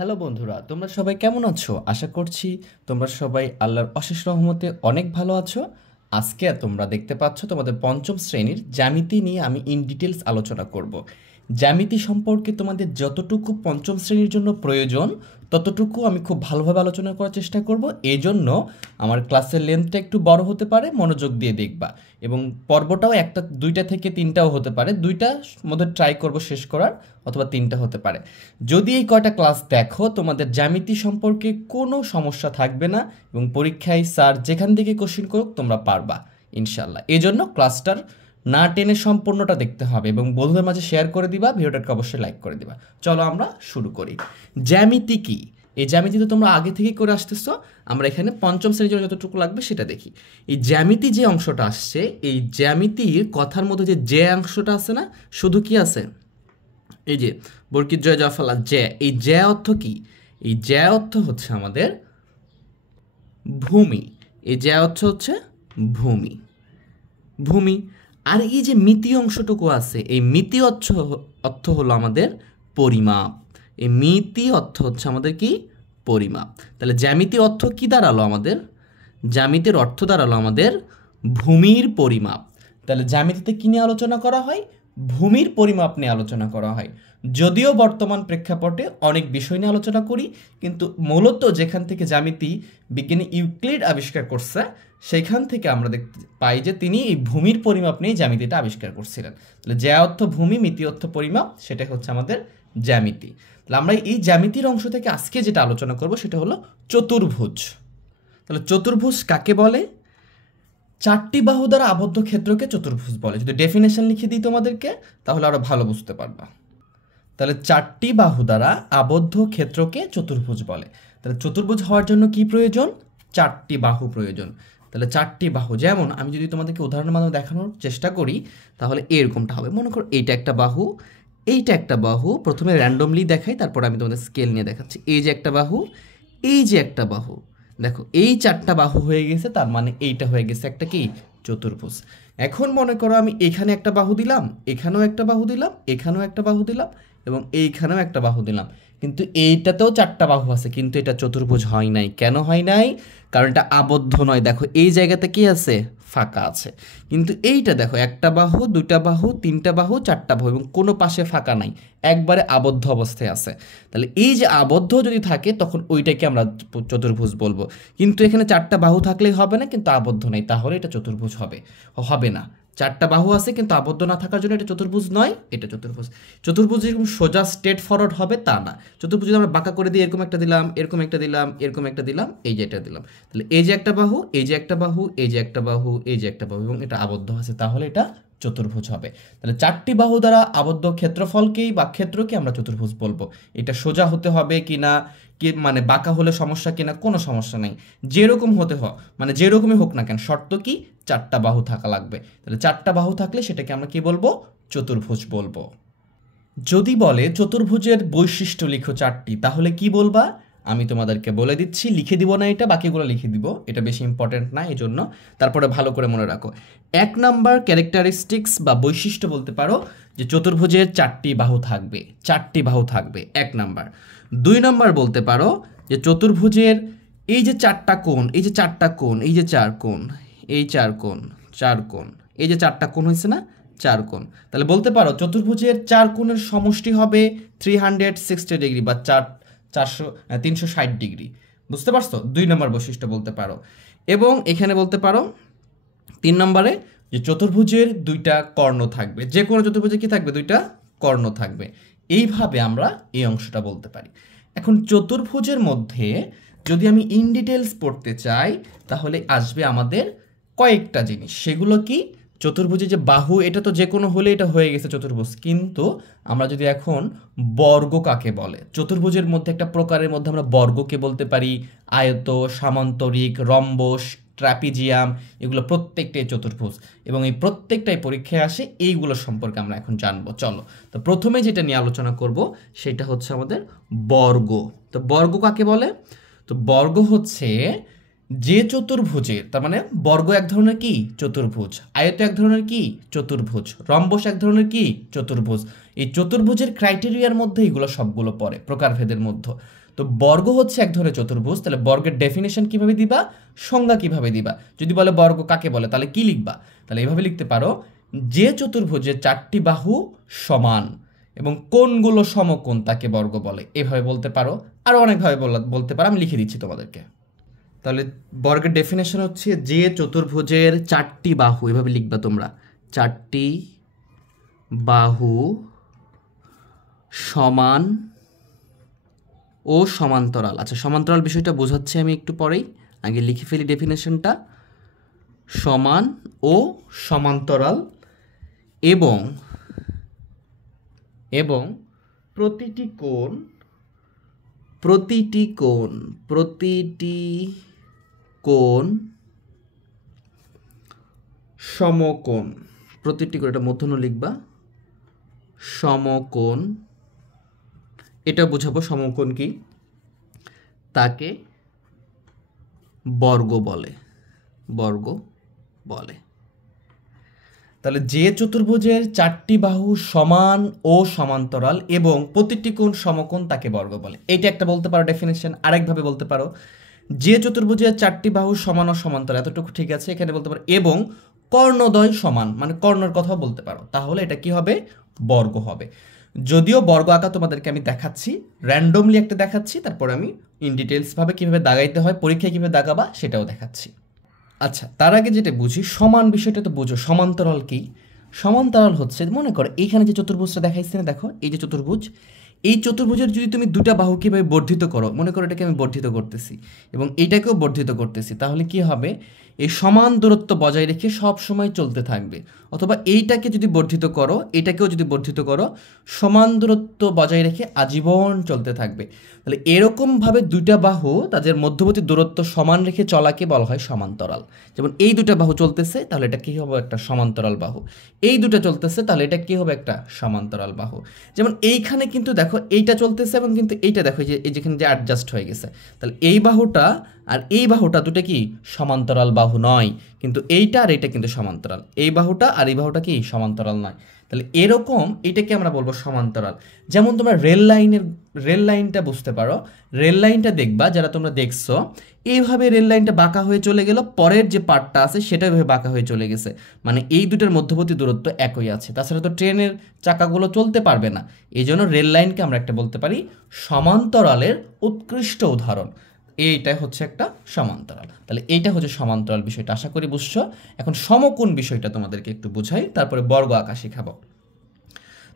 Hello বন্ধুরা, তোমরা সবাই কেমন আছো? আশা করছি তোমরা সবাই আল্লাহর অশেষ রহমতে অনেক ভালো আছো। আজকে তোমরা দেখতে পাচ্ছ তোমাদের পঞ্চম শ্রেণীর জ্যামিতি নিয়ে আমি ইন ডিটেলস আলোচনা করব। জ্যামিতি সম্পর্কে তোমাদের যতটুকু পঞ্চম শ্রেণীর জন্য প্রয়োজন ততটুকু আমি খুব ভালোভাবে আলোচনা করার চেষ্টা করব। এই জন্য আমার ক্লাসের লেন্থটা একটু বড় হতে পারে, মনোযোগ দিয়ে দেখবা। এবং পর্বটাও একটা দুইটা থেকে তিনটাও হতে পারে, দুইটার মধ্যে ট্রাই করব শেষ করার, অথবা তিনটা হতে পারে। যদি এই কয়টা ক্লাস দেখো তোমাদের জ্যামিতি সম্পর্কে কোনো সমস্যা থাকবে না, এবং পরীক্ষায় স্যার যেখান থেকে কোশ্চেন করুক তোমরা পারবা ইনশাল্লাহ। এই জন্য ক্লাসটার না টেনে সম্পূর্ণটা দেখতে হবে এবং বন্ধুদের মাঝে শেয়ার করে দিবা, ভিডিওটাকে অবশ্যই লাইক করে দিবা। চলো আমরা শুরু করি। জ্যামিতি কি? এই জ্যামিতি তো তোমরা আগে থেকেই করে আসতেছো, আমরা এখানে পঞ্চম শ্রেণীর জন্য যতটুকু লাগবে সেটা দেখি। এই জ্যামিতি যে অংশটা আসছে, এই জ্যামিতির কথার মধ্যে যে অংশটা আছে না, শুধু কি আছে, এই যে বর্গীয় জয় জফলা জ্যা, এই জ্যা অর্থ কি? এই জ্যা অর্থ হচ্ছে আমাদের ভূমি। এই জ্যা অর্থ হচ্ছে ভূমি, ভূমি। আর এই যে মিতি অংশটুকু আছে, এই মিতি অর্থ হলো আমাদের পরিমাপ। এই মিতি অর্থ হচ্ছে আমাদের কি? পরিমাপ। তাহলে জ্যামিতি অর্থ কি দাঁড়ালো আমাদের? জ্যামিতির অর্থ দাঁড়ালো আমাদের ভূমির পরিমাপ। তাহলে জ্যামিতিতে কি নিয়ে আলোচনা করা হয়? ভূমির পরিমাপ নিয়ে আলোচনা করা হয়। যদিও বর্তমান প্রেক্ষাপটে অনেক বিষয় নিয়ে আলোচনা করি, কিন্তু মূলত যেখান থেকে জ্যামিতি বিজ্ঞানী ইউক্লিড আবিষ্কার করছে, সেখান থেকে আমরা দেখতে পাই যে তিনি এই ভূমির পরিমাপ নিয়ে জ্যামিতিটা আবিষ্কার করছিলেন। তাহলে জ্যা অর্থ ভূমি, মিতি অর্থ পরিমাপ, সেটা হচ্ছে আমাদের জ্যামিতি। তাহলে আমরা এই জ্যামিতির অংশ থেকে আজকে যেটা আলোচনা করব সেটা হলো চতুর্ভুজ। তাহলে চতুর্ভুজ কাকে বলে? চারটি বাহু দ্বারা আবদ্ধ ক্ষেত্রকে চতুর্ভুজ বলে। যদি ডেফিনেশন লিখে দিই তোমাদেরকে তাহলে আরো ভালো বুঝতে পারবা। তাহলে চারটি বাহু দ্বারা আবদ্ধ ক্ষেত্রকে চতুর্ভুজ বলে। তাহলে চতুর্ভুজ হওয়ার জন্য কি প্রয়োজন? চারটি বাহু প্রয়োজন। তাহলে চারটি বাহু, যেমন আমি যদি তোমাদেরকে উদাহরণের মাধ্যমে দেখানোর চেষ্টা করি তাহলে এরকমটা হবে। মনে করো এইটা একটা বাহু, এইটা একটা বাহু। প্রথমে র্যান্ডমলি দেখাই, তারপর আমি তোমাদের স্কেল নিয়ে দেখাচ্ছি। এই যে একটা বাহু, এই যে একটা বাহু, দেখো এই চারটা বাহু হয়ে গেছে, তার মানে এইটা হয়ে গেছে একটা কি? চতুর্ভুজ। এখন মনে করো আমি এখানে একটা বাহু দিলাম, এখানেও একটা বাহু দিলাম, এখানেও একটা বাহু দিলাম, এবং এইখানেও একটা বাহু দিলাম, কিন্তু এইটাতেও চারটা বাহু আছে, কিন্তু এটা চতুর্ভুজ হয় নাই। কেন হয় নাই? কারণ এটা আবদ্ধ নয়। দেখো এই জায়গাতে কি আছে? ফাঁকা আছে। কিন্তু এইটা দেখো, একটা বাহু, দুইটা বাহু, তিনটা বাহু, চারটা বাহু, এবং কোনো পাশে ফাঁকা নাই, একবারে আবদ্ধ অবস্থায় আছে। তাহলে এই যে আবদ্ধ যদি থাকে তখন ওইটাকে আমরা চতুর্ভুজ বলবো। কিন্তু এখানে চারটা বাহু থাকলেই হবে না, কিন্তু আবদ্ধ নেই, তাহলে এটা চতুর্ভুজ হবে না। চারটা বাহু আছে কিন্তু আবদ্ধ না থাকার জন্য এটা চতুর্ভুজ নয়, এটা চতুর্ভুজ। চতুর্ভুজ যেরকম সোজা স্ট্রেট ফরওয়ার্ড হবে তা না। চতুর্ভুজ যদি আমরা বাঁকা করে দিই, এরকম একটা দিলাম, এরকম একটা দিলাম, এরকম একটা দিলাম, এই যে এটা দিলাম, তাহলে এই যে একটা বাহু, এই যে একটা বাহু, এই যে একটা বাহু, এই যে একটা বাহু, এবং এটা আবদ্ধ আছে, তাহলে এটা চতুর্ভুজ হবে। তাহলে চারটি বাহু দ্বারা আবদ্ধ ক্ষেত্রফলকেই বা ক্ষেত্রকে আমরা চতুর্ভুজ বলবো। এটা সোজা হতে হবে কিনা, কি মানে বাঁকা হলে সমস্যা কিনা, কোনো সমস্যা নেই। যেরকম হতে মানে যেরকমই হোক না কেন, শর্ত কি? চারটা বাহু থাকা লাগবে। তাহলে চারটা বাহু থাকলে সেটাকে আমরা কি বলবো? চতুর্ভুজ বলবো। যদি বলে চতুর্ভুজের বৈশিষ্ট্য লিখো চারটি, তাহলে কি বলবা? আমি তোমাদেরকে বলে দিচ্ছি, লিখে দিব না, এটা বাকিগুলো লিখে দিব, এটা বেশি ইম্পর্টেন্ট না, এই জন্য তারপরে ভালো করে মনে রাখো। এক নাম্বার ক্যারেক্টারিস্টিক্স বা বৈশিষ্ট্য বলতে পারো যে চতুর্ভুজের চারটি বাহু থাকবে, চারটি বাহু থাকবে, এক নাম্বার। দুই নাম্বার বলতে পারো যে চতুর্ভুজের এই যে চারটা কোণ, এই যে চারটা কোণ, এই যে চার কোণ, এই চার কোণ, চার কোণ, এই যে চারটা কোণ হয়েছে না, চার কোণ। তাহলে বলতে পারো চতুর্ভুজের চার কোণের সমষ্টি হবে 360 ডিগ্রি বা 360 ডিগ্রি। বুঝতে পারছো? দুই নম্বর বৈশিষ্ট্য বলতে পারো। এবং এখানে বলতে পারো তিন নম্বরে যে চতুর্ভুজের দুইটা কর্ণ থাকবে। যে কোনো চতুর্ভুজে কি থাকবে? দুইটা কর্ণ থাকবে। এইভাবে আমরা এই অংশটা বলতে পারি। এখন চতুর্ভুজের মধ্যে যদি আমি ইন ডিটেলস পড়তে চাই তাহলে আসবে আমাদের কয়েকটা জিনিস। সেগুলো কি? চতুর্ভুজে যে বাহু, এটা তো যে কোনো হলে এটা হয়ে গেছে চতুর্ভুজ, কিন্তু আমরা যদি এখন বর্গ কাকে বলে, চতুর্ভুজের মধ্যে একটা প্রকারের মধ্যে আমরা বর্গকে বলতে পারি আয়ত, সামান্তরিক, রম্বস, ট্রাপিজিয়াম, এগুলো প্রত্যেকটাই চতুর্ভুজ, এবং এই প্রত্যেকটাই পরীক্ষায় আসে। এইগুলো সম্পর্কে আমরা এখন জানবো। চলো, তো প্রথমে যেটা নিয়ে আলোচনা করব সেটা হচ্ছে আমাদের বর্গ। তো বর্গ কাকে বলে? তো বর্গ হচ্ছে যে চতুর্ভুজের, তার মানে বর্গ এক ধরনের কি চতুর্ভুজ, আয়ত এক ধরনের কি চতুর্ভুজ, রম্বস এক ধরনের কি চতুর্ভুজ, এই চতুর্ভুজের ক্রাইটেরিয়ার মধ্যে এগুলো সবগুলো পড়ে প্রকারভেদের মধ্যে। তো বর্গ হচ্ছে এক ধরনের চতুর্ভুজ, তাহলে বর্গের ডেফিনেশন কিভাবে দিবা, সংজ্ঞা কিভাবে দিবা, যদি বলে বর্গ কাকে বলে তাহলে কি লিখবা, তাহলে এইভাবে লিখতে পারো, যে চতুর্ভুজের 4টি বাহু সমান এবং কোণগুলো সমকোণ তাকে বর্গ বলে, এভাবে বলতে পারো। আরো অনেকভাবে বলতে পারো, আমি লিখে দিচ্ছি তোমাদেরকে। তাহলে বর্গের ডেফিনেশন হচ্ছে যে চতুর্ভুজের 4টি বাহু, এভাবে লিখবা তোমরা, 4টি বাহু সমান ও সমান্তরাল। আচ্ছা, সমান্তরাল বিষয়টা বোঝাচ্ছি আমি একটু পরেই, আগে লিখে ফেলি ডেফিনেশনটা। সমান ও সমান্তরাল এবং এবং প্রতিটি কোণ সমকোণ, প্রতিটি কোণ, এটা মূর্ধন্য লিখবা, সমকোণ, এটা বোঝাবো সমকোণ কি, তাকে বর্গ বলে, তাহলে যে চতুর্ভুজের 4টি বাহু সমান ও সমান্তরাল এবং প্রতিটি কোণ সমকোণ তাকে বর্গ বলে, এইটা একটা বলতে পারো ডেফিনেশন। আরেকভাবে বলতে পারো, যে চতুর্ভুজের 4টি বাহু সমান ও সমান্তরাল, এতটুকু ঠিক আছে। এখানে বলতে পারো এবং কর্ণদ্বয় সমান, মানে কর্ণের কথাও বলতে পারো, তাহলে এটা কি হবে, বর্গ হবে। যদিও বর্গ আঁকা তোমাদেরকে আমি দেখাচ্ছি, র্যান্ডমলি একটা দেখাচ্ছি, তারপর আমি ইন ডিটেলস ভাবে কিভাবে দাগাইতে হয়, পরীক্ষায় কিভাবে দাগাবা সেটাও দেখাচ্ছি। আচ্ছা, তার আগে যেটা বুঝি, সমান বিষয়টা তো বুঝো। সমান্তরাল কি, সমান্তরাল হচ্ছে, মনে করো এইখানে যে চতুর্ভুজটা দেখাইছি না, দেখো এই যে চতুর্ভুজ, এই চতুর্ভুজের যদি তুমি দুটা বাহু কিভাবে বর্ধিত করো, মনে করো এটাকে আমি বর্ধিত করতেছি এবং এইটাকেও বর্ধিত করতেছি, তাহলে কি হবে, এই সমান দূরত্ব বজায় রেখে সব সময় চলতে থাকবে। অথবা এইটাকে যদি বর্ধিত করো, এটাকেও যদি বর্ধিত করো, সমান দূরত্ব বজায় রেখে আজীবন চলতে থাকবে। তাহলে এরকমভাবে দুইটা বাহু তাদের মধ্যবর্তী দূরত্ব সমান রেখে চলাকে বলা হয় সমান্তরাল। যেমন এই দুটা বাহু চলতেছে, তাহলে এটা কি হবে, একটা সমান্তরাল বাহু। এই দুটো চলতেছে, তাহলে এটা কি হবে, একটা সমান্তরাল বাহু। যেমন এইখানে কিন্তু দেখো এইটা চলতেছে এবং কিন্তু এইটা দেখো যে এই যেখানে যে অ্যাডজাস্ট হয়ে গেছে, তাহলে এই বাহুটা আর এই বাহুটা দুটো কি সমান্তরাল বাহু নয়, কিন্তু এইটা আর এইটা কিন্তু সমান্তরাল, এই বাহুটা আর এই বাহুটা কি সমান্তরাল নয়। তাহলে এরকম এটাকে আমরা বলবো সমান্তরাল। যেমন তোমরা রেল লাইনটা বুঝতে পারো, রেল লাইনটা দেখবা, যারা তোমরা দেখছো, এইভাবে রেল লাইনটা বাঁকা হয়ে চলে গেল, পরের যে পার্টটা আছে সেটা এভাবে বাঁকা হয়ে চলে গেছে, মানে এই দুটোর মধ্যবর্তী দূরত্ব একই আছে। তাছাড়া তো ট্রেনের চাকাগুলো চলতে পারবে না, এই জন্য রেল লাইনকে আমরা একটা বলতে পারি সমান্তরালের উৎকৃষ্ট উদাহরণ। এইটা হচ্ছে একটা সমান্তরাল। তাহলে এইটা হচ্ছে সমান্তরাল বিষয়টা, আশা করি বুঝছো। এখন সমকোণ বিষয়টা তোমাদেরকে একটু বুঝাই, তারপরে বর্গ আঁকা শেখাবো।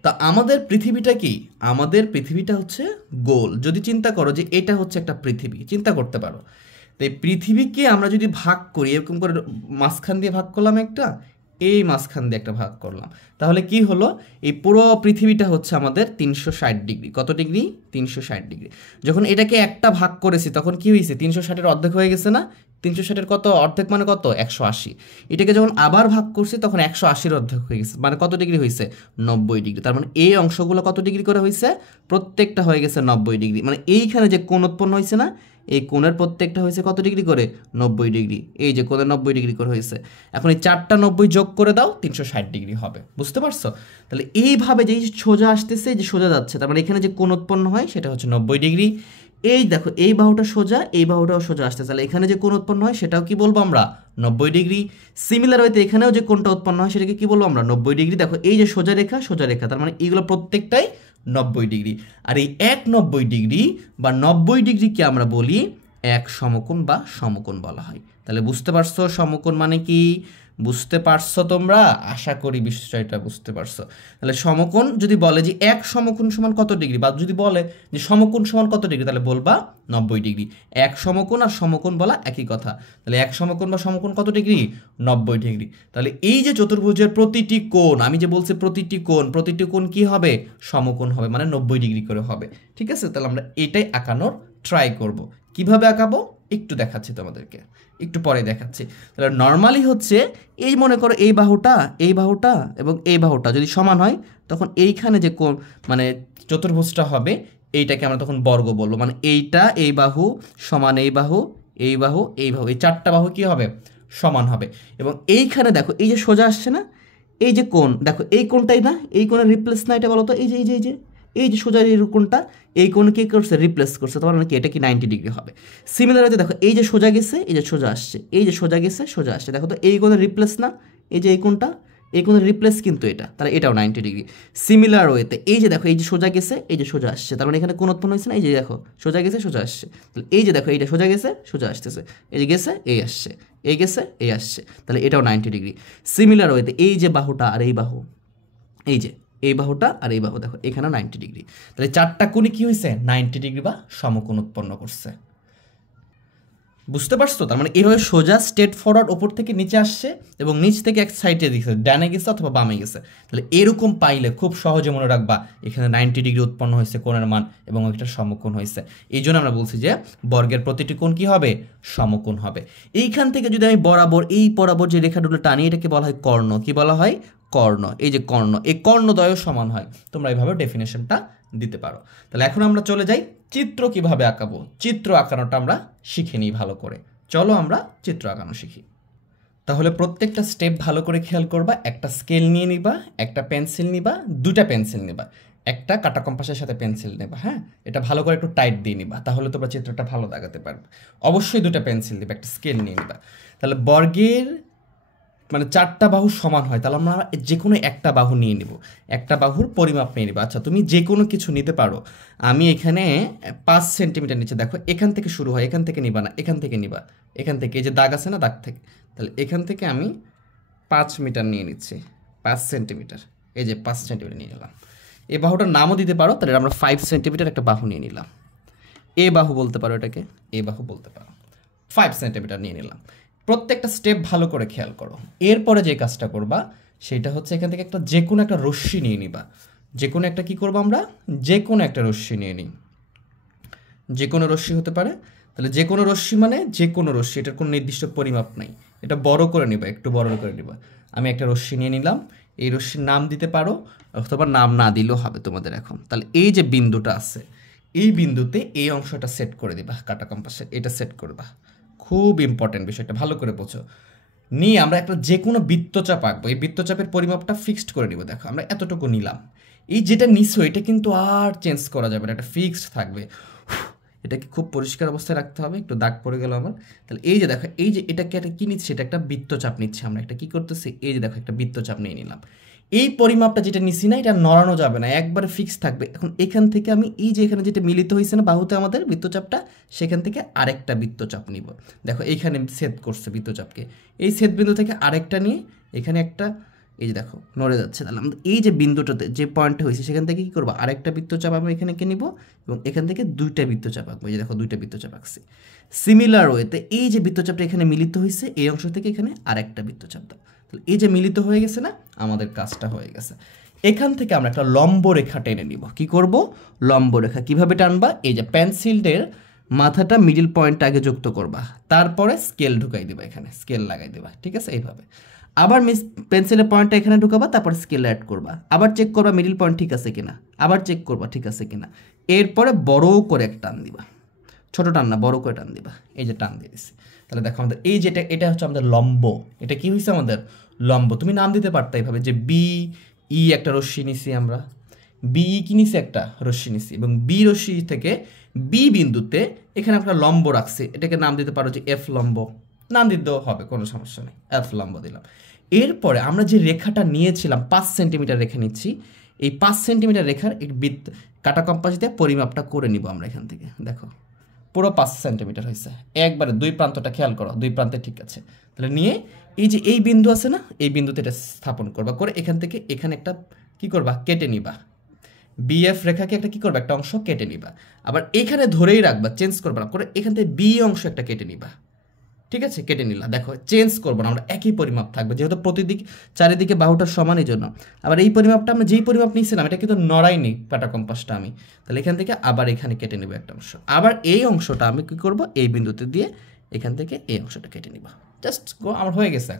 তা আমাদের পৃথিবীটা কি, আমাদের পৃথিবীটা হচ্ছে গোল। যদি চিন্তা করো যে এটা হচ্ছে একটা পৃথিবী, চিন্তা করতে পারো, তো এই পৃথিবীকে আমরা যদি ভাগ করি, এরকম করে মাঝখান দিয়ে ভাগ করলাম একটা, এই মাঝখান দিয়ে একটা ভাগ করলাম, তাহলে কি হলো, এই পুরো পৃথিবীটা হচ্ছে আমাদের 360 ডিগ্রি। কত ডিগ্রি, 360 ডিগ্রি। যখন এটাকে একটা ভাগ করেছি তখন কি হয়েছে, 360-এর অর্ধেক হয়ে গেছে না, 360-এর কত অর্ধেক, মানে কত, 180। এটাকে যখন আবার ভাগ করছি তখন 180-এর অর্ধেক হয়ে গেছে, মানে কত ডিগ্রি হয়েছে, 90 ডিগ্রি। তার মানে এই অংশগুলো কত ডিগ্রি করে হয়েছে, প্রত্যেকটা হয়ে গেছে 90 ডিগ্রি। মানে এইখানে যে কোণ উৎপন্ন হয়েছে না, এই কোণের প্রত্যেকটা হয়েছে কত ডিগ্রি করে, 90 ডিগ্রি। এই যে কোণের 90 ডিগ্রি করে হয়েছে। এখন এই 4টা 90 যোগ করে দাও, 360 ডিগ্রি হবে। বুঝতে পারছো? তাহলে এইভাবে যে সোজা আসতেছে, যে সোজা যাচ্ছে, তার মানে এখানে যে কোণ উৎপন্ন হয় সেটা হচ্ছে 90 ডিগ্রি। এই দেখো এই বাহুটা সোজা, এই বাহুটাও সোজা আসতেছে, তাহলে এখানে যে কোণ উৎপন্ন হয় সেটাও কি বলবো আমরা, 90 ডিগ্রি। সিমিলার হইতে এখানেও যে কোণটা উৎপন্ন হয় সেটাকে কি বলবো আমরা, 90 ডিগ্রি। দেখো এই যে সোজা রেখা, তার মানে এইগুলো প্রত্যেকটাই 90 ডিগ্রি। আর এই 90 ডিগ্রি বা 90 ডিগ্রিকে আমরা বলি এক সমকোণ বা সমকোণ বলা হয়। তাহলে বুঝতে পারছো সমকোণ মানে কি, বুঝতে পারছো তোমরা, আশা করি বিষয়টা বুঝতে পারছো। তাহলে সমকোণ যদি বলে যে এক সমকোণ সমান কত ডিগ্রি, বা যদি বলে যে সমকোণ সমান কত ডিগ্রি, তাহলে বলবা 90 ডিগ্রি। এক সমকোণ আর সমকোণ বলা একই কথা। তাহলে এক সমকোণ বা সমকোণ কত ডিগ্রি, 90 ডিগ্রি। তাহলে এই যে চতুর্ভুজের প্রতিটি কোণ, আমি যে বলছি প্রতিটি কোণ কি হবে, সমকোণ হবে, মানে 90 ডিগ্রি করে হবে। ঠিক আছে, তাহলে আমরা এটাই আঁকানোর ট্রাই করব। কিভাবে আঁকাবো একটু দেখাচ্ছি তোমাদেরকে, একটু পরে দেখাচ্ছি। তাহলে নর্মালি হচ্ছে এই মনে করো এই বাহুটা এবং এই বাহুটা যদি সমান হয়, তখন এইখানে যে কোণ মানে চতুর্ভুজটা হবে, এইটাকে আমরা তখন বর্গ বলবো। মানে এইটা এই বাহু সমান এই বাহু, এই বাহু, এই বাহু, এই চারটা বাহু কি হবে? সমান হবে। এবং এইখানে দেখো এই যে সোজা আসছে না, এই যে কোণ দেখো, এই কোণটাই না, এই কোণের রিপ্লেস না এটা বলো তো? এই যে এই যে এই যে এই যে সোজা এই কোণটা, এই কোণ কি করছে? রিপ্লেস করছে। তোমার মানে কি এটা কি 90 ডিগ্রি হবে? সিমিলার হচ্ছে দেখো, এই যে সোজা গেছে, এই যে সোজা আসছে, এই যে সোজা গেছে, সোজা আসছে, দেখো তো এই কোণের রিপ্লেস না, এই যে এই কোণটা, এই কোণের রিপ্লেস কিন্তু এটা, তাহলে এটাও 90 ডিগ্রি। সিমিলার ওয়েতে এই যে দেখো, এই যে সোজা গেছে, এই যে সোজা আসছে, তার মানে এখানে কোণ উৎপন্ন হয়েছে না, এই যে দেখো সোজা গেছে, সোজা আসছে, তাহলে এই যে দেখো এইটা সোজা গেছে, সোজা আসতেছে, এই যে গেছে, এই আসছে, এই গেছে, এই আসছে, তাহলে এটাও 90 ডিগ্রি। সিমিলার ওয়েতে এই যে বাহুটা আর এই বাহু, এই যে এই বাহুটা আর এই বাহু দেখো এখানেও 90 ডিগ্রি, তাহলে চারটা কোণে কি হয়েছে? 90 ডিগ্রি বা সমকোণ উৎপন্ন করছে। বুঝতে পারছো? তার মানে এইভাবে সোজা স্ট্রেট ফরওয়ার্ড ওপর থেকে নিচে আসছে এবং নিচ থেকে এক সাইডে দিচ্ছে, ডানে গেছে অথবা বামে গেছে। তাহলে এরকম পাইলে খুব সহজে মনে রাখবা এখানে 90 ডিগ্রি উৎপন্ন হয়েছে কোণের মান এবং একটা সমকোণ হয়েছে। এই জন্য আমরা বলছি যে বর্গের প্রতিটি কোণ কি হবে? সমকোণ হবে। এইখান থেকে যদি আমি বরাবর এই বরাবর যে রেখাগুলো টানি, এটাকে বলা হয় কর্ণ। কি বলা হয়? কর্ণ। এই যে কর্ণ, এই কর্ণদ্বয় সমান হয়। তোমরা এইভাবে ডেফিনেশনটা দিতে পারো। তাহলে এখন আমরা চলে যাই চিত্র কিভাবে আঁকাবো। চিত্র আঁকানোটা আমরা শিখে নিই ভালো করে। চলো আমরা চিত্র আঁকানো শিখি। তাহলে প্রত্যেকটা স্টেপ ভালো করে খেয়াল করবা। একটা স্কেল নিয়ে নিবা, একটা পেন্সিল নিবা, দুটা পেন্সিল নিবা, একটা কাটা কম্পাসের সাথে পেন্সিল নেবা। হ্যাঁ, এটা ভালো করে একটু টাইট দিয়ে নিবা, তাহলে তোমরা চিত্রটা ভালো দাগাতে পারবে। অবশ্যই দুটা পেন্সিল নিবা, একটা স্কেল নিয়ে নিবা। তাহলে বর্গের মানে চারটা বাহু সমান হয়, তাহলে আমরা যে কোনো একটা বাহু নিয়ে নিব, একটা বাহুর পরিমাপ নিয়ে নিব। আচ্ছা, তুমি যে কোনো কিছু নিতে পারো। আমি এখানে 5 সেন্টিমিটার নিচে, দেখো এখান থেকে শুরু হয়, এখান থেকে নিবা না, এখান থেকে নিবা, এখান থেকে এই যে দাগ আছে না, দাগ থেকে। তাহলে এখান থেকে আমি 5 মিটার নিয়ে নিচ্ছি, 5 সেন্টিমিটার, এই যে 5 সেন্টিমিটার নিয়ে নিলাম। এই বাহুটার নামও দিতে পারো, তাহলে আমরা 5 সেন্টিমিটার একটা বাহু নিয়ে নিলাম। এ বাহু বলতে পারো এটাকে, এ বাহু বলতে পারো। 5 সেন্টিমিটার নিয়ে নিলাম। প্রত্যেকটা স্টেপ ভালো করে খেয়াল করো। এরপরে যে কাজটা করবা সেটা হচ্ছে এখান থেকে একটা যে কোনো একটা রশ্মি নিয়ে নিবা। যে কোনো একটা কি করবো আমরা? যে কোনো একটা রশ্মি নিয়ে নিই। যে কোনো রশ্মি হতে পারে। তাহলে যে কোনো রশ্মি মানে যে কোনো রশ্মি, এটার কোনো নির্দিষ্ট পরিমাপ নাই। এটা বড় করে নিবা, একটু বড় করে নিবা। আমি একটা রশ্মি নিয়ে নিলাম। এই রশ্মির নাম দিতে পারো অথবা নাম না দিলেও হবে তোমাদের এখন। তাহলে এই যে বিন্দুটা আছে, এই বিন্দুতে এই অংশটা সেট করে দিবা, কাটা কম্পাসে এটা সেট করবা। খুব ইম্পর্টেন্ট বিষয়টা, ভালো করে বোঝো। নিয়ে আমরা একটা যে কোনো বৃত্তচাপ আঁকবো। এই বৃত্তচাপের পরিমাপটা ফিক্সড করে নিব। দেখো আমরা এতটুকু নিলাম। এই যেটা নিছো এটা কিন্তু আর চেঞ্জ করা যাবে না, এটা ফিক্সড থাকবে। এটাকে খুব পরিষ্কার অবস্থায় রাখতে হবে। একটু দাগ পড়ে গেল আমার। তাহলে এই যে দেখো, এই যে এটাকে একটা কী নিচ্ছি, এটা একটা বৃত্তচাপ নিচ্ছি আমরা। একটা কী করতেছি, এই যে দেখো একটা বৃত্তচাপ নিয়ে নিলাম। এই পরিমাপটা যেটা নিছি না, এটা নড়ানো যাবে না, একবারে ফিক্স থাকবে। এখন এখান থেকে আমি এই যে এখানে যেটা মিলিত হয়েছে না বাহুতে আমাদের বৃত্তচাপটা, সেখান থেকে আরেকটা বৃত্তচাপ নিব। দেখো এইখানে ছেদ করছে বৃত্তচাপকে, এই ছেদ বিন্দু থেকে আরেকটা নিয়ে এখানে একটা, এই যে দেখো নড়ে যাচ্ছে। তাহলে আমাদের এই যে বিন্দুটাতে যে পয়েন্টটা হয়েছে সেখান থেকে কী করবো, আরেকটা বৃত্তচাপ আমি এখানে নিব এবং এখান থেকে দুইটা বৃত্তচাপ আঁকবো। এই যে দেখো দুইটা বৃত্তচাপ আঁকছি। সিমিলার ওয়েতে এই যে বৃত্তচাপটা এখানে মিলিত হয়েছে, এই অংশ থেকে এখানে আরেকটা বৃত্তচাপ দাও। তাহলে এই যে মিলিত হয়ে গেছে না, আমাদের কাজটা হয়ে গেছে। এখান থেকে আমরা একটা লম্ব রেখা টেনে নিব। কি করব? লম্ব রেখা। কিভাবে টানবা? এই যে পেন্সিলের মাথাটা মিডিল পয়েন্টটা আগে যুক্ত করবা, তারপরে স্কেল ঢুকাই দিবা, এখানে স্কেল লাগাই দিবা। ঠিক আছে? এইভাবে আবার পেন্সিলের পয়েন্টটা এখানে ঢুকাবা, তারপর স্কেল অ্যাড করবা, আবার চেক করবা মিডিল পয়েন্ট ঠিক আছে কিনা, আবার চেক করবা ঠিক আছে কিনা। এরপরে বড় করে এক টান দিবা, ছোট টান না, বড় করে টান দিবা। এই যে টান দিয়ে দিচ্ছি। তাহলে দেখো আমাদের এই যেটা, এটা হচ্ছে আমাদের লম্ব। এটা কি হয়েছে আমাদের? লম্ব। তুমি নাম দিতে পারতে এইভাবে যে বি ই, একটা রশ্মি নিছি আমরা, বি কি নিছি, একটা রশ্মি নিছি, এবং বি রশ্মি থেকে বি বিন্দুতে এখানে আমরা লম্ব রাখছি। এটাকে নাম দিতে পারো যে এফ লম্ব, নাম দিতেও হবে, কোনো সমস্যা নেই, এফ লম্ব দিলাম। এরপরে আমরা যে রেখাটা নিয়েছিলাম 5 সেন্টিমিটার রেখা নিচ্ছি। এই 5 সেন্টিমিটার রেখার এক কাটা কম্পাস দিয়ে পরিমাপটা করে নিব আমরা এখান থেকে। দেখো পুরো 5 সেন্টিমিটার হয়েছে, একবারে দুই প্রান্তটা খেয়াল করো, দুই প্রান্তে ঠিক আছে। তাহলে নিয়ে এই যে এই বিন্দু আছে না, এই বিন্দুতে এটা স্থাপন করবা, করে এখান থেকে এখানে একটা কি করবা, কেটে নিবা। বিএফ রেখাকে একটা কি করবা, একটা অংশ কেটে নিবা। আবার এখানে ধরেই রাখবা, চেঞ্জ করবা না, করে এখান থেকে বি অংশ একটা কেটে নিবা। ঠিক আছে? কেটে নিলাম। দেখো চেঞ্জ করবো না, আমরা একই পরিমাপ থাকবে, যেহেতু চারিদিকে বাহুটার সমানের জন্য। আবার এই পরিমাপটা আমরা যেই পরিমাপ নিয়েছিলাম এটা কিন্তু নড়াইনি কাটা কম্পাসটা আমি। তাহলে এখান থেকে আবার এখানে কেটে নেব একটা অংশ। আবার এই অংশটা আমি কি করব, এই বিন্দুতে দিয়ে এখান থেকে এই অংশটা কেটে নিব। জাস্ট আমার হয়ে গেছে।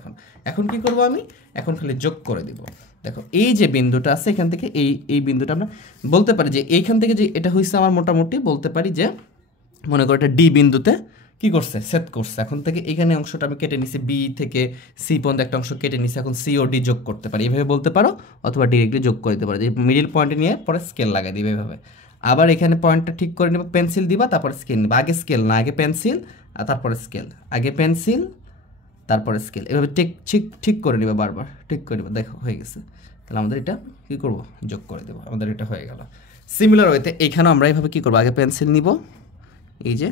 এখন কি করব আমি? এখন খালি যোগ করে দিব। দেখো এই যে বিন্দুটা আছে এখান থেকে এই বিন্দুটা আমরা বলতে পারি যে এইখান থেকে যে এটা হয়েছে আমার মোটামুটি বলতে পারি যে, মনে করো এটা ডি বিন্দুতে কি করছে, সেট করছে। এখন থেকে এখানে অংশটা আমি কেটে নিছি, বি থেকে সি পর্যন্ত একটা অংশ কেটে নিছি, এখন সি ও ডি যোগ করতে পারি, এভাবে বলতে পারো, অথবা ডিরেক্টলি যোগ করে দিতে পারো, যে মিডিল পয়েন্টে নিয়ে পরে স্কেল লাগাই দিবে এভাবে। আবার এখানে পয়েন্টটা ঠিক করে নেবে, পেন্সিল দিবা, তারপরে স্কেল নেবে, আগে স্কেল না, আগে পেন্সিল আর তারপরে স্কেল, আগে পেন্সিল তারপরে স্কেল, এভাবে ঠিক ঠিক ঠিক করে নেবে, বারবার ঠিক করে নেবে। দেখো হয়ে গেছে। তাহলে আমাদের এটা কী করবো, যোগ করে দেবো, আমাদের এটা হয়ে গেল। সিমিলার ওয়েতে এখানেও আমরা এইভাবে কী করবো, আগে পেন্সিল নিব, এই যে,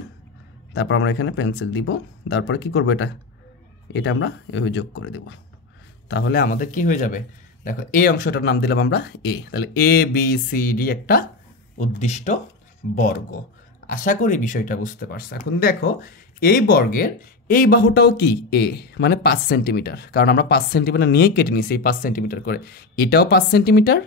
তারপর আমরা এখানে পেন্সিল দিব, তারপরে কি করব, এটা আমরা এভাবে যোগ করে দেব। তাহলে আমাদের কি হয়ে যাবে, দেখো এই অংশটার নাম দিলাম আমরা এ। তাহলে এ বি সি ডি একটা উদ্দিষ্ট বর্গ। আশা করি বিষয়টা বুঝতে পারছো। এখন দেখো এই বর্গের এই বাহুটাও কি এ, মানে 5 সেন্টিমিটার, কারণ আমরা 5 সেন্টিমিটার নিয়েই কেটে নিছি, এই 5 সেন্টিমিটার করে। এটাও 5 সেন্টিমিটার,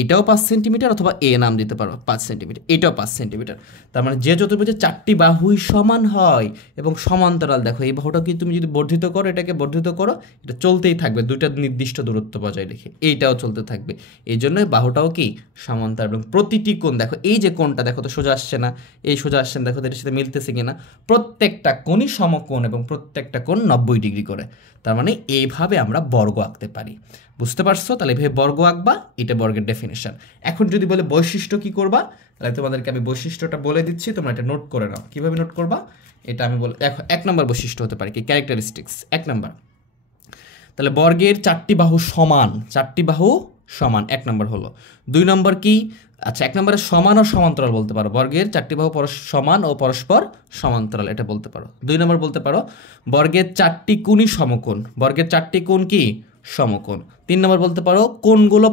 এটাও 5 সেন্টিমিটার, অথবা এ নাম দিতে পারো 5 সেন্টিমিটার, এটাও 5 সেন্টিমিটার। তার মানে যে চতুর্ভুজের 4টি বাহুই সমান হয় এবং সমান্তরাল, দেখো এই বাহুটা কি তুমি যদি বর্ধিত করো, এটাকে বর্ধিত করো, এটা চলতেই থাকবে, দুইটা নির্দিষ্ট দূরত্ব বজায় রেখে, এইটাও চলতে থাকবে। এই জন্য বাহুটাও কি সমান্তরাল, এবং প্রতিটি কোণ, দেখো এই যে কোণটা দেখো তো সোজা আসছে না, এই সোজা আসছে না, দেখো তো এটার সাথে মিলতেছে কিনা, প্রত্যেকটা কোণই সমকোণ এবং প্রত্যেকটা কোণ 90 ডিগ্রি করে। তার মানে এইভাবে আমরা বর্গ আঁকতে পারি। বুঝতে পারছো? তাহলে এভাবে বর্গ আঁকবা, এটা বর্গের ডেফিনেশন। এখন যদি বলে বৈশিষ্ট্য কি করবা, তাহলে তোমাদেরকে আমি বৈশিষ্ট্যটা বলে দিচ্ছি, তোমরা এটা নোট করে নাও। কিভাবে নোট করবা এটা আমি বলে, দেখো 1 নম্বর বৈশিষ্ট্য হতে পারে কি, ক্যারেক্টারিস্টিক্স 1 নম্বর। তাহলে বর্গের 4টি বাহু সমান, 4টি বাহু সমান 1 নম্বর হলো। 2 নম্বর কি, আচ্ছা 1 নম্বরে সমান ও সমান্তরাল বলতে পারো, বর্গের 4টি বাহু সমান ও পরস্পর সমান্তরাল, এটা বলতে পারো। 2 নম্বর বলতে পারো বর্গের 4টি কোণই সমকোণ, বর্গের 4টি কোণ কি সমকোণ। 3 নম্বর বলতে পারো কোণগুলো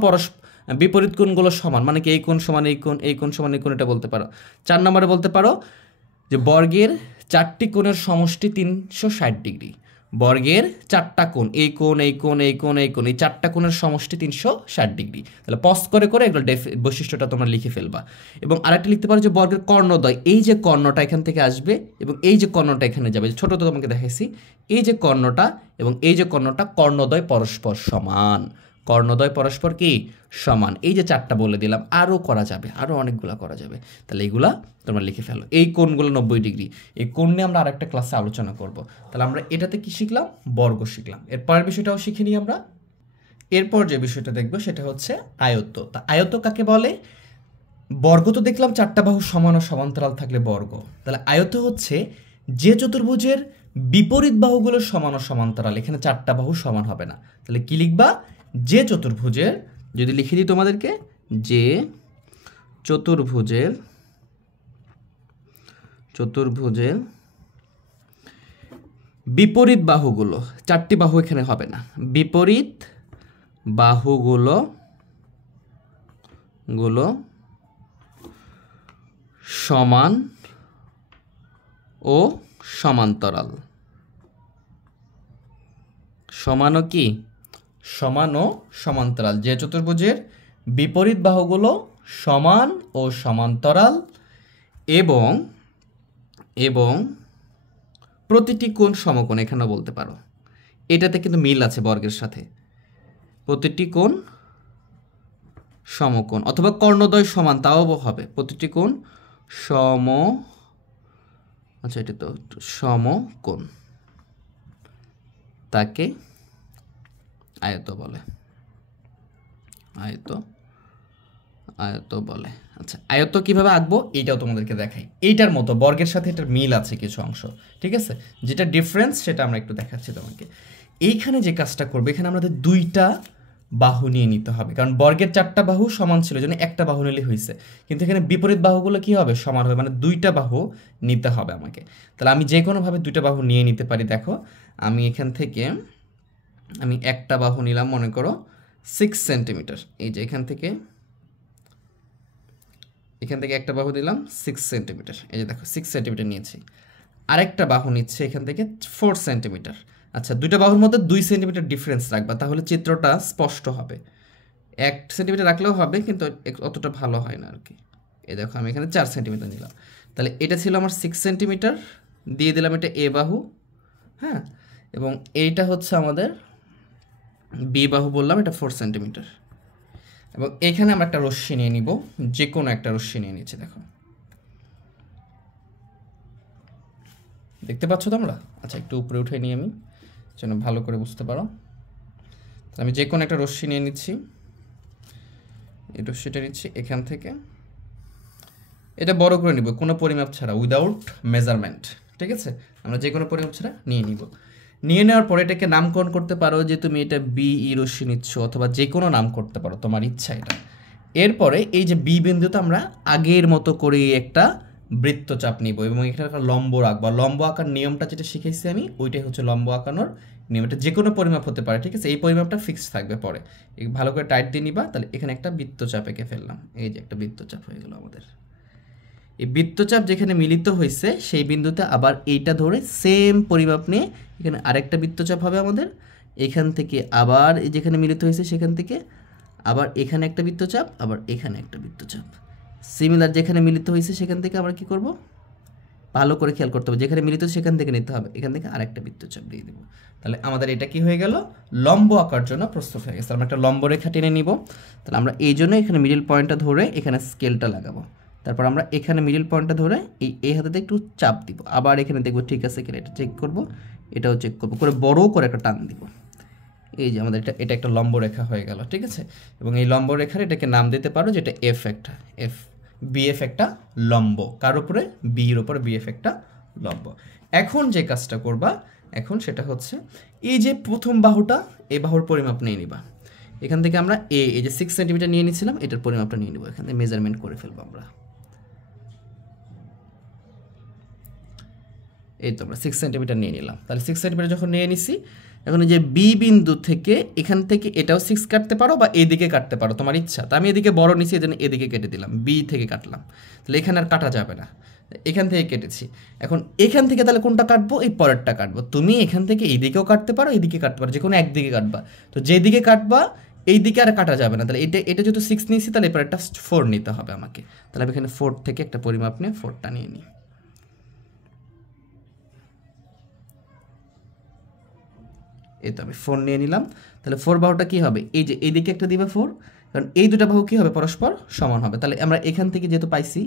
বিপরীত কোণগুলো সমান, মানে কি এই কোণ সমান এই কোণ, এই কোণ সমান এই কোণ, এটা বলতে পারো। 4 নম্বরে বলতে পারো যে বর্গের 4টি কোণের সমষ্টি 360 ডিগ্রি, বর্গের 4টা কোণ, এই কোণ এই কোণ এই কোণ এই কোণ, এই 4টা কোণের সমষ্টি 360 ডিগ্রি। তাহলে পজ করে করে এগুলো বৈশিষ্ট্যটা তোমরা লিখে ফেলবা। এবং আরেকটা লিখতে পারো যে বর্গের কর্ণদ্বয়, এই যে কর্ণটা এখান থেকে আসবে এবং এই যে কর্ণটা এখানে যাবে, ছোট তো তোমাকে দেখাইছি, এই যে কর্ণটা এবং এই যে কর্ণটা, কর্ণদ্বয় পরস্পর সমান, কর্ণদ্বয় পরস্পর কি সমান। এই যে 4টা বলে দিলাম, আরও করা যাবে, আরও অনেকগুলো করা যাবে। তাহলে এইগুলা তোমরা লিখে ফেলো। এই কোণগুলো 90 ডিগ্রি, এই কোণ নিয়ে আমরা আরেকটা ক্লাসে আলোচনা করব। তাহলে আমরা এটাতে কি শিখলাম, বর্গ শিখলাম। এরপরের বিষয়টাও শিখে নিই আমরা। এরপর যে বিষয়টা দেখব সেটা হচ্ছে আয়ত। তা আয়ত কাকে বলে, বর্গ তো দেখলাম 4টা বাহু সমান ও সমান্তরাল থাকলে বর্গ। তাহলে আয়ত হচ্ছে যে চতুর্ভুজের বিপরীত বাহুগুলো সমান ও সমান্তরাল, এখানে 4টা বাহু সমান হবে না। তাহলে কি লিখবা, যে চতুর্ভুজের, যদি লিখে দিই তোমাদেরকে, যে চতুর্ভুজের বিপরীত বাহুগুলো, 4টি বাহু এখানে হবে না, বিপরীত বাহুগুলো সমান ও সমান্তরাল, সমান ও কি, সমান ও সমান্তরাল, যে চতুর্ভুজের বিপরীত বাহুগুলো সমান ও সমান্তরাল এবং প্রতিটি কোণ সমকোণ, এখানেও বলতে পারো। এটাতে কিন্তু মিল আছে বর্গের সাথে, প্রতিটি কোণ সমকোণ, অথবা কর্ণদ্বয় সমান, তাও হবে, প্রতিটি কোণ আচ্ছা এটা তো সমকোণ, তাকে আয়ত বলে, আয়ত বলে। আচ্ছা আয়ত কিভাবে আঁকবো এইটাও তোমাদেরকে দেখাই। এইটার মতো বর্গের সাথে এটার মিল আছে কিছু অংশ, ঠিক আছে, যেটা ডিফারেন্স সেটা আমরা একটু দেখাচ্ছি তোমাকে। এইখানে যে কাজটা করবে, এখানে আমাদের 2টা বাহু নিয়ে নিতে হবে, কারণ বর্গের 4টা বাহু সমান ছিল, জন্য একটা বাহু নিলে হয়েছে, কিন্তু এখানে বিপরীত বাহুগুলো কি হবে, সমান হবে, মানে 2টা বাহু নিতে হবে আমাকে। তাহলে আমি যে কোনোভাবে 2টা বাহু নিয়ে নিতে পারি। দেখো আমি এখান থেকে আমি একটা বাহু নিলাম, মনে করো 6 সেন্টিমিটার, এই যে এখান থেকে একটা বাহু দিলাম 6 সেন্টিমিটার, এই যে দেখো 6 সেন্টিমিটার নিয়েছি। আরেকটা বাহু নিচ্ছে এখান থেকে 4 সেন্টিমিটার। আচ্ছা 2টা বাহুর মধ্যে 2 সেন্টিমিটার ডিফারেন্স রাখবা, তাহলে চিত্রটা স্পষ্ট হবে। 1 সেন্টিমিটার রাখলেও হবে, কিন্তু অতটা ভালো হয় না আর কি। এই দেখো আমি এখানে 4 সেন্টিমিটার নিলাম, তাহলে এটা ছিল আমার 6 সেন্টিমিটার, দিয়ে দিলাম এটা এ বাহু, হ্যাঁ, এবং এইটা হচ্ছে আমাদের বি বাহু বললাম, এটা 4 সেন্টিমিটার। এবং এখানে আমরা একটা রশ্মি নিয়ে নিব, যে কোনো একটা রশ্মি নিয়ে নিচ্ছি। দেখো দেখতে পাচ্ছ তোমরা? আচ্ছা, একটু উপরে উঠে নিই আমি যেন ভালো করে বুঝতে পারো। আমি যে কোনো একটা রশ্মি নিয়ে নিচ্ছি, এই রশ্মিটা নিচ্ছি এখান থেকে, এটা বড় করে নিব কোনো পরিমাপ ছাড়া, উইদাউট মেজারমেন্ট, ঠিক আছে? আমরা যে কোনো পরিমাপ ছাড়া নিয়ে নিব। নিয়ে নেওয়ার পরে এটাকে নামকরণ করতে পারো যে তুমি এটা বিই রশ্মি নিচ্ছ, অথবা যে কোনো নাম করতে পারো, তোমার ইচ্ছা এটা। এরপরে এই যে বি বিন্দুতে আমরা আগের মতো করে একটা বৃত্তচাপ নিব এবং এখানে একটা লম্ব রাখবো। লম্ব আঁকার নিয়মটা যেটা শিখেছি আমি, ওইটাই হচ্ছে লম্ব আঁকানোর নিয়ম। এটা যে কোনো পরিমাপ হতে পারে, ঠিক আছে? এই পরিমাপটা ফিক্সড থাকবে পরে, ভালো করে টাইট দিয়ে নিবা। তাহলে এখানে একটা বৃত্তচাপ এঁকে ফেললাম, এই যে একটা বৃত্তচাপ হয়ে গেল আমাদের। এই বৃত্তচাপ যেখানে মিলিত হয়েছে সেই বিন্দুতে আবার এইটা ধরে সেম পরিমাপ নিয়ে এখানে আরেকটা বৃত্তচাপ হবে আমাদের। এখান থেকে আবার যেখানে মিলিত হয়েছে সেখান থেকে আবার এখানে একটা বৃত্তচাপ, আবার এখানে একটা বৃত্তচাপ। সিমিলার যেখানে মিলিত হয়েছে সেখান থেকে আবার কি করব, ভালো করে খেয়াল করতে হবে, যেখানে মিলিত সেখান থেকে নিতে হবে, এখান থেকে আরেকটা বৃত্তচাপ দিয়ে দেবো। তাহলে আমাদের এটা কি হয়ে গেল, লম্ব আঁকার জন্য প্রস্তুত হয়ে গেছে। আমরা একটা লম্ব রেখা টেনে নিব। তাহলে আমরা এই জন্য এখানে মিডিল পয়েন্টটা ধরে এখানে স্কেলটা লাগাবো। তারপর আমরা এখানে মিডিল পয়েন্টটা ধরে এই হাতে একটু চাপ দিব, আবার এখানে দেখবো ঠিক আছে কিনা, এটা চেক করব, এটাও চেক করবো, করে বড় করে একটা টান দিব। এই যে আমাদের এটা একটা লম্ব রেখা হয়ে গেল, ঠিক আছে? এবং এই লম্ব রেখার এটাকে নাম দিতে পারো যেটা এফ, একটা এফ, বিএফ একটা লম্ব, কার উপরে, বির উপরে বিএফ একটা লম্ব। এখন যে কাজটা করবা এখন সেটা হচ্ছে এই যে প্রথম বাহুটা, এই বাহুর পরিমাপ নিয়ে নিবা। এখান থেকে আমরা এই যে 6 সেন্টিমিটার নিয়ে নিয়েছিলাম, এটার পরিমাপটা নিয়ে নিব, এখানে মেজারমেন্ট করে ফেলবো আমরা। এই তো আমরা 6 সেন্টিমিটার নিয়ে নিলাম। তাহলে 6 সেন্টিমিটার যখন নিয়ে নিছি, এখন এই যে বি বিন্দু থেকে এখান থেকে এটাও 6 কাটতে পারো বা এদিকে কাটতে পারো, তোমার ইচ্ছা। তো আমি এদিকে বড় নিছি, এজন্য এদিকে কেটে দিলাম, বি থেকে কাটলাম। তাহলে এখানে আর কাটা যাবে না, এখান থেকে কেটেছি। এখন এখান থেকে তাহলে কোনটা কাটবো, এই পরেরটা কাটবো। তুমি এখান থেকে এইদিকেও কাটতে পারো, এইদিকে কাটতে পারো, যে কোনো একদিকে কাটবা। তো যেদিকে কাটবা এই দিকে আর কাটা যাবে না। তাহলে এটা যেহেতু 6 নিয়েছি, তাহলে এরপর একটা 4 নিতে হবে আমাকে। তাহলে আমি এখানে 4 থেকে একটা পরিমাপ নিয়ে 4টা নিয়ে নিই। এই তো আমি 4 নিয়ে নিলাম। তাহলে 4 বাহুটা কী হবে, এই যে এইদিকে একটা দিবা 4, কারণ এই দুটা বাহু কী হবে, পরস্পর সমান হবে। তাহলে আমরা এখান থেকে যেহেতু পাইছি,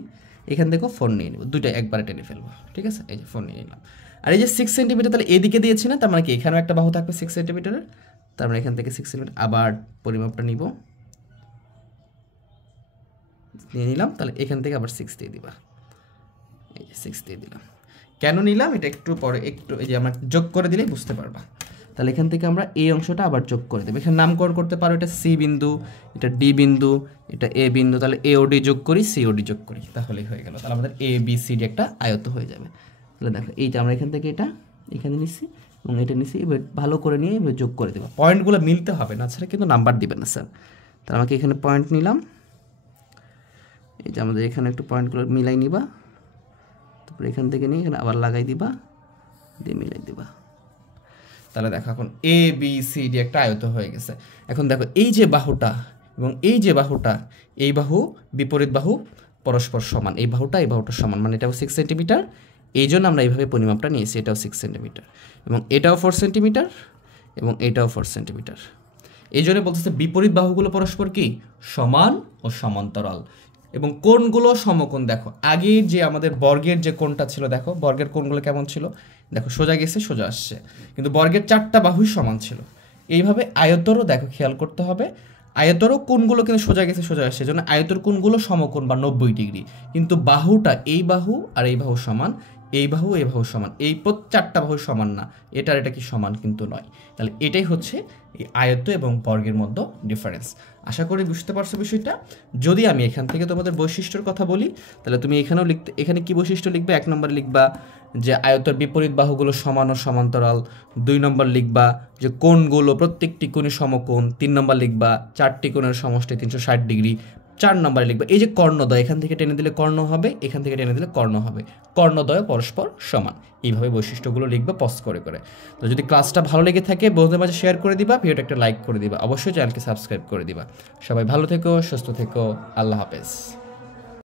এখান থেকেও 4 নিয়ে নেব, দুইটা একবারে টেনে ফেলবো, ঠিক আছে? এই যে 4 নিয়ে নিলাম। আর এই যে 6 সেন্টিমিটার, তাহলে এদিকে দিয়েছি না, তার মানে কি এখানেও একটা বাহু থাকবে 6 সেন্টিমিটারের। তার মানে এখান থেকে 6 সেন্টিমিটার আবার পরিমাপটা নিব, নিয়ে নিলাম। তাহলে এখান থেকে আবার 6 দিয়ে দিবা, এই যে 6 দিয়ে দিলাম। কেন নিলাম এটা একটু পরে, একটু এই যে আমরা যোগ করে দিলেই বুঝতে পারবা। তাহলে এখান থেকে আমরা এই অংশটা আবার যোগ করে দেবো। এখানে নামকরণ করতে পারো, এটা সি বিন্দু, এটা ডি বিন্দু, এটা এ বিন্দু। তাহলে এ ও ডি যোগ করি, সি ও ডি যোগ করি, তাহলেই হয়ে গেল। তাহলে আমাদের এ বি সি ডি একটা আয়ত হয়ে যাবে। তাহলে দেখো এইটা আমরা এখান থেকে এটা এখানে নিচ্ছি এবং এটা নিচ্ছি, এবার ভালো করে নিয়ে এবার যোগ করে দেবো। পয়েন্টগুলো মিলতে হবে না, ছাড়া কিন্তু নাম্বার দিবেন না স্যার। তাহলে আমাকে এখানে পয়েন্ট নিলাম, এই যে আমাদের এখানে একটু পয়েন্টগুলো মিলাই নিবা, তারপরে এখান থেকে নিয়ে এখানে আবার লাগাই দিবা, দিয়ে মিলাই দিবা। তাহলে দেখো এখন এ বি সি ডি একটা আয়ত হয়ে গেছে। এখন দেখো এই যে বাহুটা এবং এই যে বাহুটা, এই বাহু বিপরীত বাহু পরস্পর সমান, এই বাহুটা সমান, মানে এটাও 6 সেন্টিমিটার। এই জন্য আমরা এইভাবে পরিমাপটা নিয়েছি, এটাও 6 সেন্টিমিটার এবং এটাও 4 সেন্টিমিটার এবং এটাও 4 সেন্টিমিটার। এই জন্য বলতেছে বিপরীত বাহুগুলো পরস্পর কি সমান ও সমান্তরাল, এবং কোণগুলো সমকোণ। দেখো আগে যে আমাদের বর্গের যে কোণটা ছিল, দেখো বর্গের কোণগুলো কেমন ছিল, দেখো সোজা গেছে সোজা আসছে, কিন্তু বর্গের 4টা বাহুই সমান ছিল। এইভাবে আয়তরও দেখো খেয়াল করতে হবে, আয়তরও কোণগুলো কিন্তু সোজা গেছে সোজা আসছে, জন্য আয়তর কোণগুলো সমকোণ বা 90 ডিগ্রি। কিন্তু বাহুটা এই বাহু আর এই বাহু সমান, এই বাহু সমান, এই 4টা বাহু সমান না, এটা কি সমান কিন্তু নয়। তাহলে এটাই হচ্ছে এই আয়ত এবং বর্গের মধ্যে ডিফারেন্স। আশা করি বুঝতে পারছো বিষয়টা। যদি আমি এখান থেকে তোমাদের বৈশিষ্ট্যের কথা বলি, তাহলে তুমি এখানেও এখানে কি বৈশিষ্ট্য লিখবে, 1 নম্বরে লিখবা যে আয়তের বিপরীত বাহুগুলো সমান ও সমান্তরাল, 2 নম্বর লিখবা যে কোণগুলো প্রত্যেকটি কোণই সমকোণ, 3 নম্বর লিখবা 4টি কোণের সমষ্টি 360 ডিগ্রি, 4 নম্বরে লিখবা এই যে কর্ণদ্বয়, এখান থেকে টেনে দিলে কর্ণ হবে, এখান থেকে টেনে দিলে কর্ণ হবে, কর্ণদ্বয় পরস্পর সমান। এইভাবে বৈশিষ্ট্যগুলো লিখবা পজ করে করে। তো যদি ক্লাসটা ভালো লেগে থাকে বন্ধুদের মাঝে শেয়ার করে দিবা, ভিডিওটা একটা লাইক করে দিবা, অবশ্যই চ্যানেলকে সাবস্ক্রাইব করে দিবা। সবাই ভালো থেকো, সুস্থ থেকো, আল্লাহ হাফেজ।